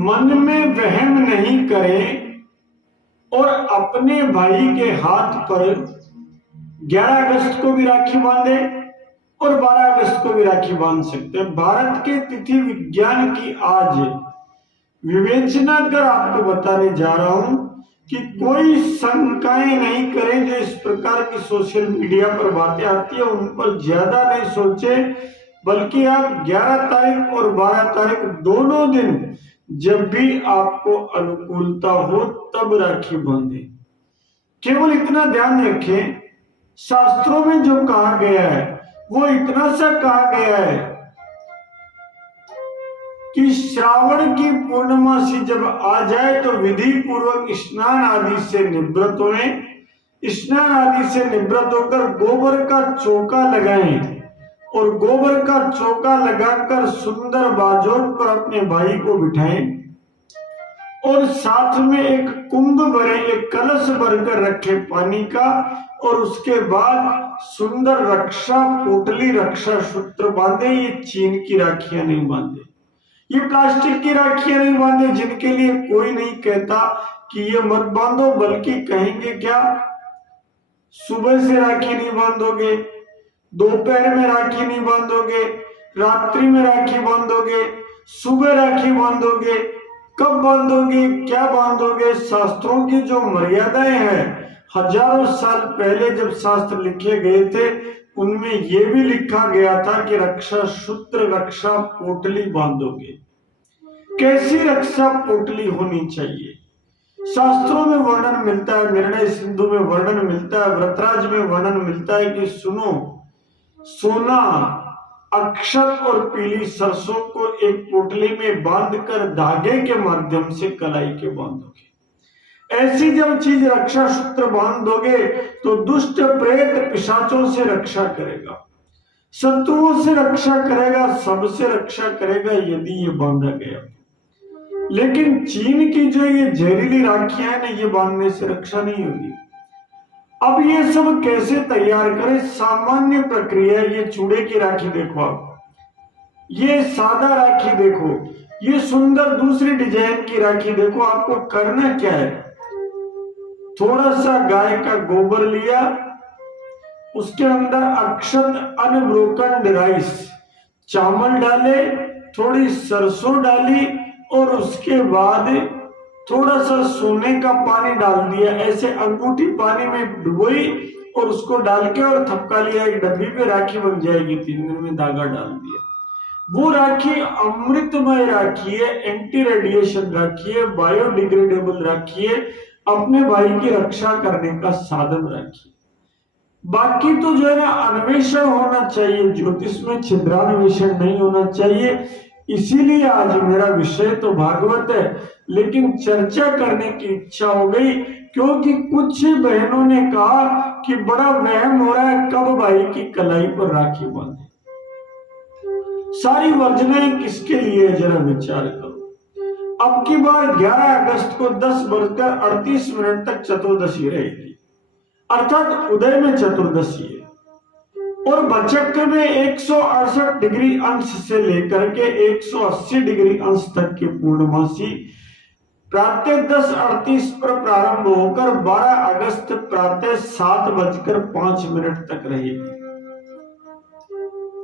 मन में वहम नहीं करें और अपने भाई के हाथ पर 11 अगस्त को भी राखी बांधे और 12 अगस्त को भी राखी बांध सकते हैं। भारत के तिथि विज्ञान की आज विवेचना कर आपको बताने जा रहा हूं कि कोई शंकाएं नहीं करें। जो इस प्रकार की सोशल मीडिया पर बातें आती है उन पर ज्यादा नहीं सोचे, बल्कि आप 11 तारीख और 12 तारीख दोनों दिन जब भी आपको अनुकूलता हो तब राखी बांधे। केवल इतना ध्यान रखें, शास्त्रों में जो कहा गया है वो इतना सा कहा गया है कि श्रावण की पूर्णमासी जब आ जाए तो विधि पूर्वक स्नान आदि से निवृत्त होएं। स्नान आदि से निवृत्त होकर गोबर का चौका लगाएं और गोबर का चौका लगाकर सुंदर बाजोट पर अपने भाई को बिठाएं और साथ में एक कुंभ भरे, एक कलश भरकर रखे पानी का, और उसके बाद सुंदर रक्षा पोटली, रक्षा सूत्र बांधे। ये चीन की राखियां नहीं बांधे, ये प्लास्टिक की राखियां नहीं बांधे, जिनके लिए कोई नहीं कहता कि ये मत बांधो, बल्कि कहेंगे क्या, सुबह से राखी नहीं बांधोगे, दोपहर में राखी नहीं बांधोगे, रात्रि में राखी बांधोगे, सुबह राखी बांधोगे, कब बांधोगे, क्या बांधोगे। शास्त्रों की जो मर्यादाएं हैं, हजारों साल पहले जब शास्त्र लिखे गए थे उनमें यह भी लिखा गया था कि रक्षा सूत्र, रक्षा पोटली बांधोगे। कैसी रक्षा पोटली होनी चाहिए, शास्त्रों में वर्णन मिलता है, निर्णय सिंधु में वर्णन मिलता है, व्रतराज में वर्णन मिलता है कि सुनो, सोना, अक्षत और पीली सरसों को एक पोटली में बांधकर धागे के माध्यम से कलाई के बांधोगे। ऐसी जब चीज रक्षा सूत्र बांध दोगे तो दुष्ट प्रेत पिशाचों से रक्षा करेगा, शत्रुओं से रक्षा करेगा, सबसे रक्षा करेगा यदि ये बांधा गया। लेकिन चीन की जो ये जहरीली राखियां है ना, ये बांधने से रक्षा नहीं होगी। अब ये सब कैसे तैयार करें, सामान्य प्रक्रिया। ये चूड़े की राखी देखो आप, ये सादा राखी देखो, ये सुंदर दूसरी डिजाइन की राखी देखो। आपको करना क्या है, थोड़ा सा गाय का गोबर लिया, उसके अंदर अक्षत अनब्रोकन राइस चावल डाले, थोड़ी सरसों डाली और उसके बाद थोड़ा सा सोने का पानी डाल दिया, ऐसे अंगूठी पानी में डुबोई और उसको डाल के और थपका लिया, एक डब्बी पे राखी बन जाएगी। 3 दिन में धागा डाल दिया। वो राखी अमृतमय राखी है, एंटी रेडिएशन राखी है, बायोडिग्रेडेबल राखी है, अपने भाई की रक्षा करने का साधन राखी। बाकी तो जो है ना अन्वेषण होना चाहिए, ज्योतिष में छिद्रान्वेषण नहीं होना चाहिए। इसीलिए आज मेरा विषय तो भागवत है, लेकिन चर्चा करने की इच्छा हो गई क्योंकि कुछ बहनों ने कहा कि बड़ा वहम हो रहा है, कब भाई की कलाई पर राखी बांधे। सारी वर्जनाएं किसके लिए, जरा विचार करो। अब की बार 11 अगस्त को 10:38 तक चतुर्दशी रहेगी, अर्थात उदय में चतुर्दशी है, और बचक्र में 168 डिग्री अंश से लेकर के 180 डिग्री अंश तक की पूर्णमासी प्रातः 10:38 पर प्रारंभ होकर 12 अगस्त प्रातः 7:05 तक रहेगी।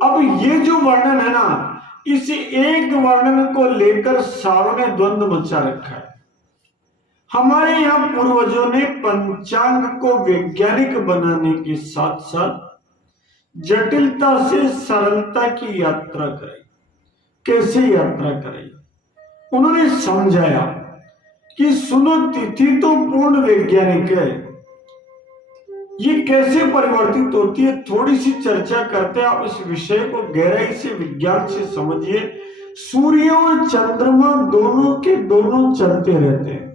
अब ये जो वर्णन है ना, इस एक वर्णन को लेकर सारों ने द्वंद्व मचा रखा है। हमारे यहाँ पूर्वजों ने पंचांग को वैज्ञानिक बनाने के साथ साथ जटिलता से सरलता की यात्रा कराई। कैसे यात्रा कराई, उन्होंने समझाया कि सुनो, तिथि तो पूर्ण वैज्ञानिक है, ये कैसे परिवर्तित होती है, थोड़ी सी चर्चा करते हैं। आप इस विषय को गहराई से विज्ञान से समझिए। सूर्य और चंद्रमा दोनों के दोनों चलते रहते हैं,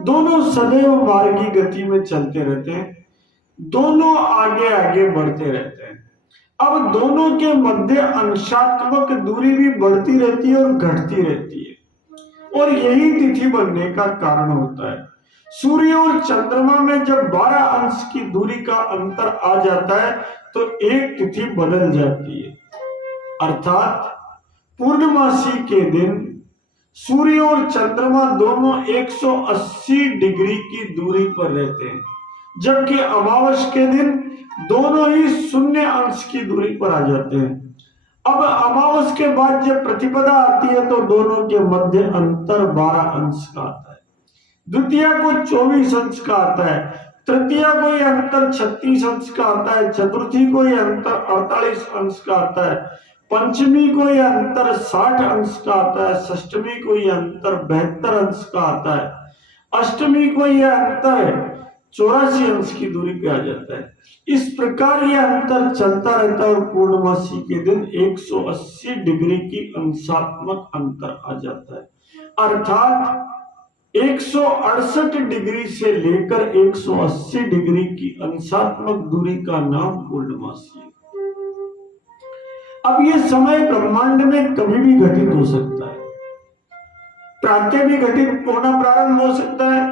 दोनों सदैव मार्गी गति में चलते रहते हैं, दोनों आगे आगे बढ़ते रहते हैं। अब दोनों के मध्य अंशात्मक दूरी भी बढ़ती रहती है और घटती रहती है, और यही तिथि बनने का कारण होता है। सूर्य और चंद्रमा में जब 12 अंश की दूरी का अंतर आ जाता है तो एक तिथि बदल जाती है, अर्थात पूर्णमासी के दिन सूर्य और चंद्रमा दोनों 180 डिग्री की दूरी पर रहते हैं, जबकि अमावस के दिन दोनों ही 0 अंश की दूरी पर आ जाते हैं। अब अमावस के बाद जब प्रतिपदा आती है तो दोनों के मध्य अंतर 12 अंश का आता है, द्वितीया को 24 अंश का आता है, तृतीया को यह अंतर 36 अंश का आता है, चतुर्थी को यह अंतर 48 अंश का आता है, पंचमी को यह अंतर 60 अंश का आता है, षष्टमी को यह अंतर 72 अंश का आता है, अष्टमी को यह अंतर 84 अंश की दूरी पे आ जाता है। इस प्रकार यह अंतर चलता रहता है और पूर्णमासी के दिन 180 डिग्री की अंशात्मक अंतर आ जाता है। अर्थात 168 डिग्री से लेकर 180 डिग्री की अंशात्मक दूरी का नाम पूर्णमासी है। अब यह समय ब्रह्मांड में कभी भी घटित हो सकता है। प्रातः भी घटित होना प्रारंभ हो सकता है,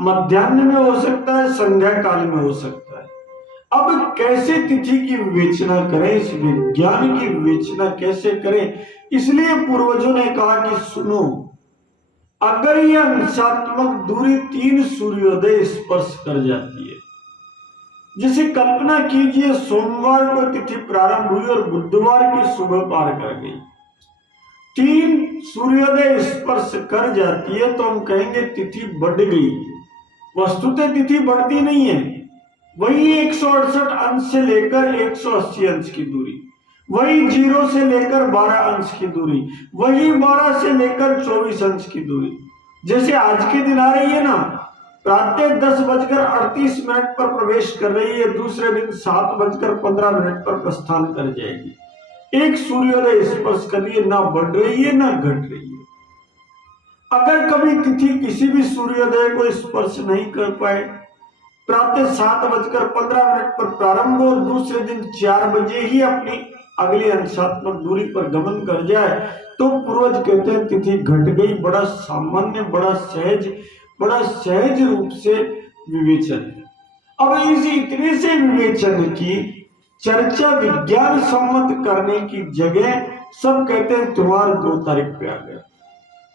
मध्याह्न में हो सकता है, संध्या काल में हो सकता है। अब कैसे तिथि की विवेचना करें, इस विज्ञान की विवेचना कैसे करें, इसलिए पूर्वजों ने कहा कि सुनो, अगर यह अंशात्मक दूरी 3 सूर्योदय स्पर्श कर जाती है, जैसे कल्पना कीजिए सोमवार को तिथि प्रारंभ हुई और बुधवार की सुबह पार कर गई, 3 सूर्योदय स्पर्श कर जाती है तो हम कहेंगे तिथि बढ़ गई। वस्तुतः तिथि बढ़ती नहीं है, वही 168 अंश से लेकर 180 अंश की दूरी, वही 0 से लेकर 12 अंश की दूरी, वही 12 से लेकर 24 अंश की दूरी। जैसे आज के दिन आ रही है ना, प्रातः 10:38 पर प्रवेश कर रही है, दूसरे दिन 7:15 पर प्रस्थान कर जाएगी। एक सूर्योदय स्पर्श कर रही है, ना बढ़ रही है ना घट रही है। अगर कभी तिथि किसी भी सूर्योदय को स्पर्श नहीं कर पाए, प्रातः 7:15 पर प्रारंभ और दूसरे दिन 4 बजे ही अपनी अगली अंशात्मक दूरी पर गमन कर जाए, तो पूर्वज कहते हैं तिथि घट गई। बड़ा सामान्य, बड़ा सहज रूप से विवेचन है। अब इस इतने से विवेचन की चर्चा विज्ञान सम्मत करने की जगह सब कहते हैं त्योहार 2 तारीख पे आ गया,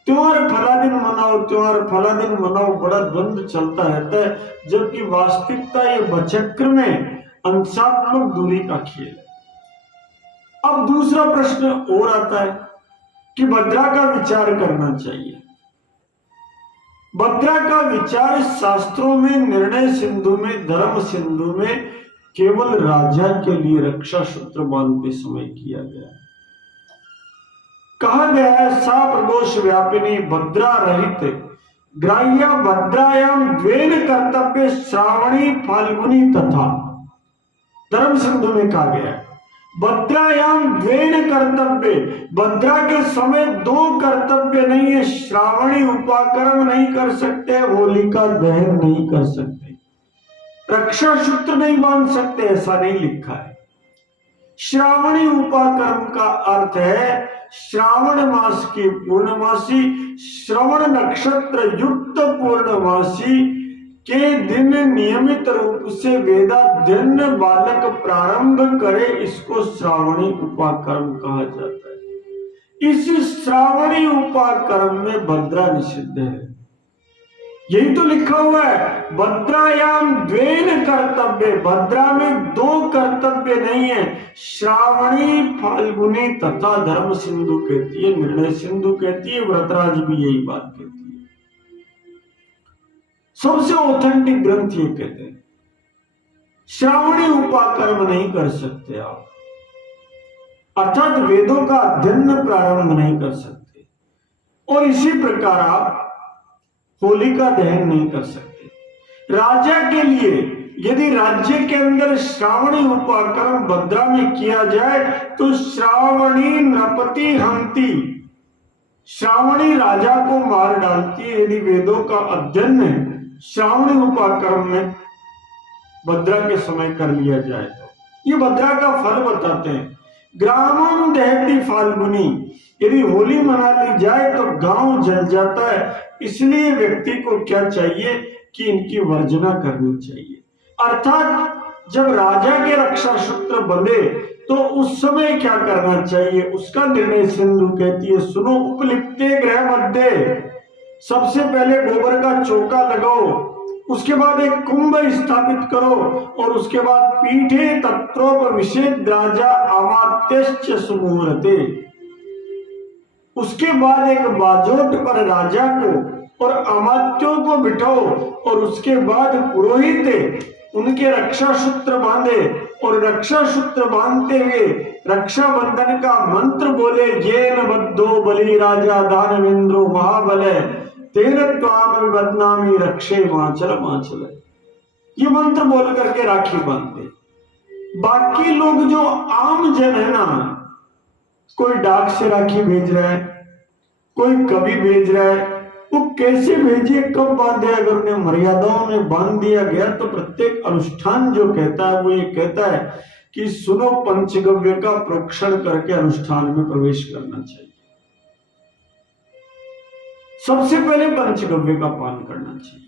त्योहार फला दिन मनाओ, त्योहार फला दिन मनाओ, बड़ा द्वंद्व चलता रहता है, जबकि वास्तविकता ये बचक्र में अंशात्मक दूरी का खेल है। अब दूसरा प्रश्न और आता है कि भद्रा का विचार करना चाहिए। भद्रा का विचार शास्त्रों में, निर्णय सिंधु में, धर्म सिंधु में केवल राजा के लिए रक्षा सूत्र बांधते समय किया गया है। कहा गया है सा प्रदोष व्यापिनी भद्रा रहित ग्राह्य भद्रायाम द्वेन कर्तव्य श्रावणी फाल्गुनी तथा। धर्म सिंधु में कहा गया है भद्रायाम द्वेन कर्तव्य, भद्रा के समय 2 कर्तव्य नहीं है, श्रावणी उपाकर्म नहीं कर सकते, होलिका दहन नहीं कर सकते, रक्षा सूत्र नहीं बांध सकते, ऐसा नहीं लिखा है। श्रावणी उपाकर्म का अर्थ है श्रावण मास की पूर्णमासी, श्रवण नक्षत्र युक्त पूर्णमासी के दिन नियमित रूप से वेदाध्ययन बालक प्रारंभ करे, इसको श्रावणी उपाकर्म कहा जाता है। इस श्रावणी उपाकर्म में भद्रा निषिद्ध है, यही तो लिखा हुआ है भद्रायाम द्वेन कर्तव्य, भद्रा में 2 कर्तव्य नहीं है, श्रावणी फाल्गुनी तथा। धर्म सिंधु कहती है, निर्णय सिंधु कहती है, व्रतराज भी यही बात कहती है। सबसे ऑथेंटिक ग्रंथ ये कहते हैं श्रावणी उपाकर्म नहीं कर सकते आप, अर्थात वेदों का अध्ययन प्रारंभ नहीं कर सकते, और इसी प्रकार आप होलिका दहन नहीं कर सकते। राजा के लिए यदि राज्य के अंदर श्रावणी उपाकर्म भद्रा में किया जाए तो श्रावणी नृपति हंती, श्रावणी राजा को मार डालती है। यदि वेदों का अध्ययन श्रावणी उपाकर्म में भद्रा के समय कर लिया जाए तो ये भद्रा का फल बताते हैं। ग्रामम दहती फाल्गुनी, यदि होली मना ली जाए तो गांव जल जाता है, इसलिए व्यक्ति को क्या चाहिए कि इनकी वर्जना करनी चाहिए। अर्थात जब राजा के रक्षा सूत्र बंधे तो उस समय क्या करना चाहिए उसका निर्णय सिंधु कहती है, सुनो उपलिप्ते गृह मध्य, सबसे पहले गोबर का चौका लगाओ, उसके बाद एक कुंभ स्थापित करो और उसके बाद पीठे तत्रोपविशेद राजा अमात्यश्च सुमुहूर्ते, उसके बाद एक बाजोट पर राजा को और अमात्यों को बिठाओ और उसके बाद पुरोहित उनके रक्षा सूत्र बांधे और रक्षा सूत्र बांधते हुए रक्षाबंधन का मंत्र बोले, येन बद्धो बलि राजा दानवेंद्रो महाबल तेन त्वाम विबध्नामि रक्षे माचल माचल, ये मंत्र बोल करके राखी बांधते। बाकी लोग जो आम जन है ना, कोई डाक से राखी भेज रहा है, कोई कभी भेज रहा है, वो कैसे भेजे कब बांधे, अगर उन्हें मर्यादाओं में बांध दिया गया तो प्रत्येक अनुष्ठान जो कहता है वो ये कहता है कि सुनो पंचगव्य का प्रोक्षण करके अनुष्ठान में प्रवेश करना चाहिए। सबसे पहले पंचगव्य का पालन करना चाहिए।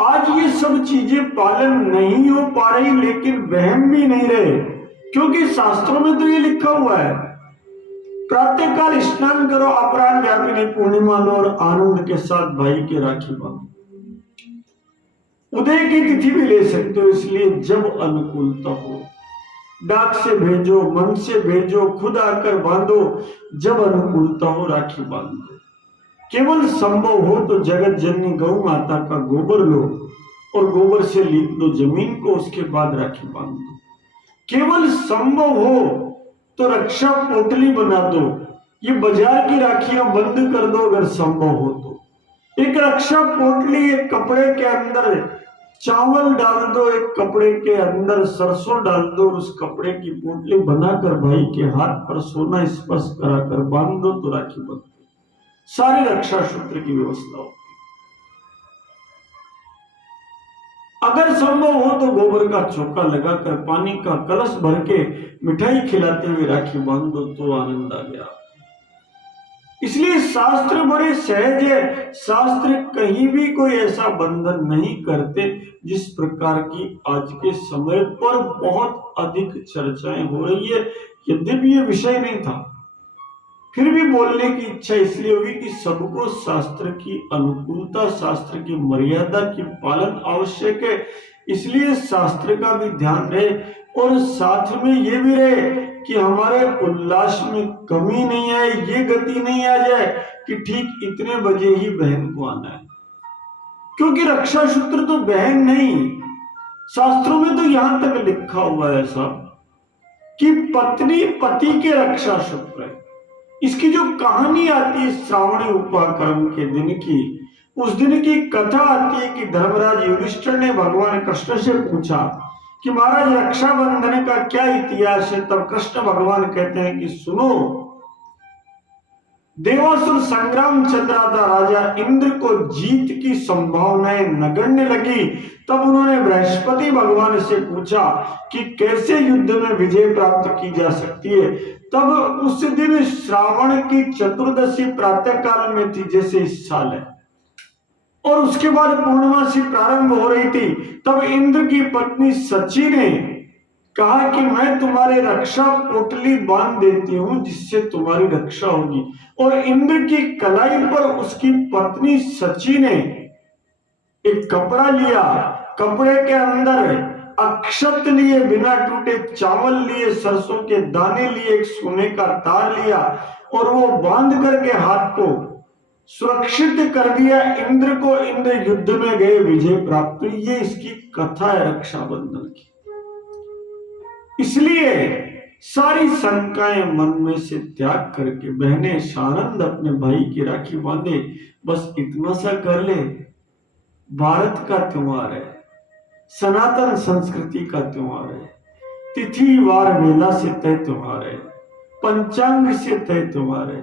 आज ये सब चीजें पालन नहीं हो पा रही, लेकिन वहम भी नहीं रहे, क्योंकि शास्त्रों में तो ये लिखा हुआ है, प्रातः काल स्नान करो, अपराह्न व्यापिनी पूर्णिमा लो और आनंद के साथ भाई के राखी बांधो। उदय की तिथि भी ले सकते हो, इसलिए जब अनुकूलता हो डाक से भेजो, मन से भेजो, खुद आकर बांधो, जब अनुकूलता हो राखी बांधो। केवल संभव हो तो जगत जननी गौ माता का गोबर लो और गोबर से लीप दो जमीन को, उसके बाद राखी बांध दो। केवल संभव हो तो रक्षा पोटली बना दो, ये बाजार की राखियां बंद कर दो अगर संभव हो तो। एक रक्षा पोटली, एक कपड़े के अंदर चावल डाल दो, एक कपड़े के अंदर सरसों डाल दो और उस कपड़े की पोटली बनाकर भाई के हाथ पर सोना स्पर्श कराकर बांध दो तो राखी बंध, सारी रक्षा सूत्र की व्यवस्था हो। अगर संभव हो तो गोबर का चौका लगाकर पानी का कलश भर के मिठाई खिलाते हुए राखी बांध दो तो आनंद आ गया। इसलिए शास्त्र बड़े सहज है, शास्त्र कहीं भी कोई ऐसा बंधन नहीं करते जिस प्रकार की आज के समय पर बहुत अधिक चर्चाएं हो रही है। यद्यपि ये विषय नहीं था, फिर भी बोलने की इच्छा इसलिए हुई कि सबको शास्त्र की अनुकूलता, शास्त्र की मर्यादा की पालन आवश्यक है, इसलिए शास्त्र का भी ध्यान रहे और साथ में ये भी रहे कि हमारे उल्लास में कमी नहीं आए, ये गति नहीं आ जाए कि ठीक इतने बजे ही बहन को आना है, क्योंकि रक्षा सूत्र तो बहन नहीं, शास्त्रों में तो यहां तक लिखा हुआ है सब कि पत्नी पति के रक्षा सूत्र है। इसकी जो कहानी आती है श्रावणी उपाकर्म के दिन की, उस दिन की कथा आती है कि धर्मराज युधिष्ठिर ने भगवान कृष्ण से पूछा कि महाराज रक्षाबंधन का क्या इतिहास है। तब कृष्ण भगवान कहते हैं कि सुनो, देवासुर संग्राम चल रहा था, राजा इंद्र को जीत की संभावनाएं नगण्य लगी, तब उन्होंने बृहस्पति भगवान से पूछा कि कैसे युद्ध में विजय प्राप्त की जा सकती है। तब उस दिन श्रावण की चतुर्दशी प्रातः काल में थी, जैसे इस साल है, और उसके बाद पूर्णमासी प्रारंभ हो रही थी। तब इंद्र की पत्नी सची ने कहा कि मैं तुम्हारे रक्षा पोटली बांध देती हूं जिससे तुम्हारी रक्षा होगी, और इंद्र की कलाई पर उसकी पत्नी सची ने एक कपड़ा लिया, कपड़े के अंदर अक्षत लिए, बिना टूटे चावल लिए, सरसों के दाने लिए, एक सोने का तार लिया और वो बांध करके हाथ को सुरक्षित कर दिया इंद्र को। इंद्र युद्ध में गए, विजय प्राप्त हुई। ये इसकी कथा है रक्षाबंधन की। इसलिए सारी शंकाएं मन में से त्याग करके बहनें सानंद अपने भाई की राखी बांधे। बस इतना सा कर ले, भारत का त्योहार है, सनातन संस्कृति का त्योहार है, तिथि वार मेला से तय त्योहार है, पंचांग से तय त्योहार है,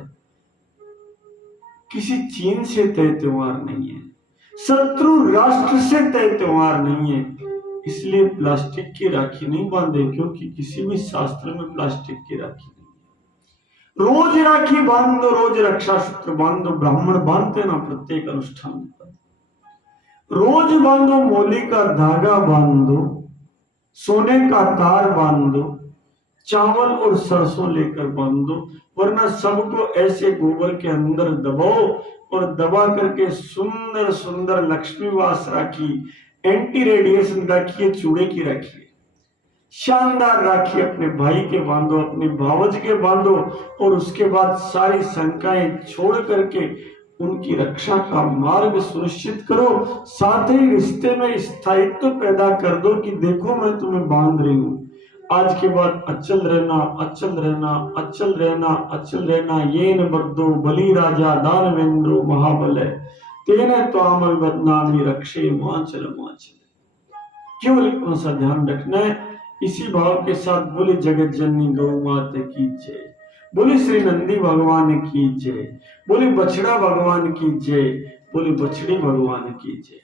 किसी चीन से तय त्योहार नहीं है, शत्रु राष्ट्र से तय त्योहार नहीं है। इसलिए प्लास्टिक की राखी नहीं बांधे, क्योंकि किसी भी शास्त्र में प्लास्टिक की राखी नहीं है। रोज राखी बांध दो, रोज रक्षा सूत्र बांध दो, ब्राह्मण बांधते ना प्रत्येक अनुष्ठान पर, रोज बांधो, मोली का धागा बांध दो, सोने का तार बांध दो, चावल और सरसों लेकर बांध दो, वरना सबको ऐसे गोबर के अंदर दबाओ और दबा करके सुंदर सुंदर लक्ष्मी वास राखी, एंटी रेडिएशन राखिए, चूड़े की राखिए, शानदार राखी अपने भाई के बांधो, अपने भावज के बांधो, और उसके बाद सारी शंकाएं छोड़ करके उनकी रक्षा का मार्ग सुनिश्चित करो। साथ ही रिश्ते में स्थायित्व पैदा कर दो कि देखो मैं तुम्हें बांध रही हूं, आज के बाद अचल रहना, अचल रहना, अचल रहना, अचल रहना। ये न बद्दो बलि राजा दानवेंद्रो महाबल तेने त्वाम बदनामी रक्षे माचल माचल। केवल इतना सा ध्यान रखना है। इसी भाव के साथ बोले जगत जननी गौ माता की जय, बोले श्री नंदी भगवान की जय, बोले बछड़ा भगवान की जय, बोले बछड़ी भगवान की जय।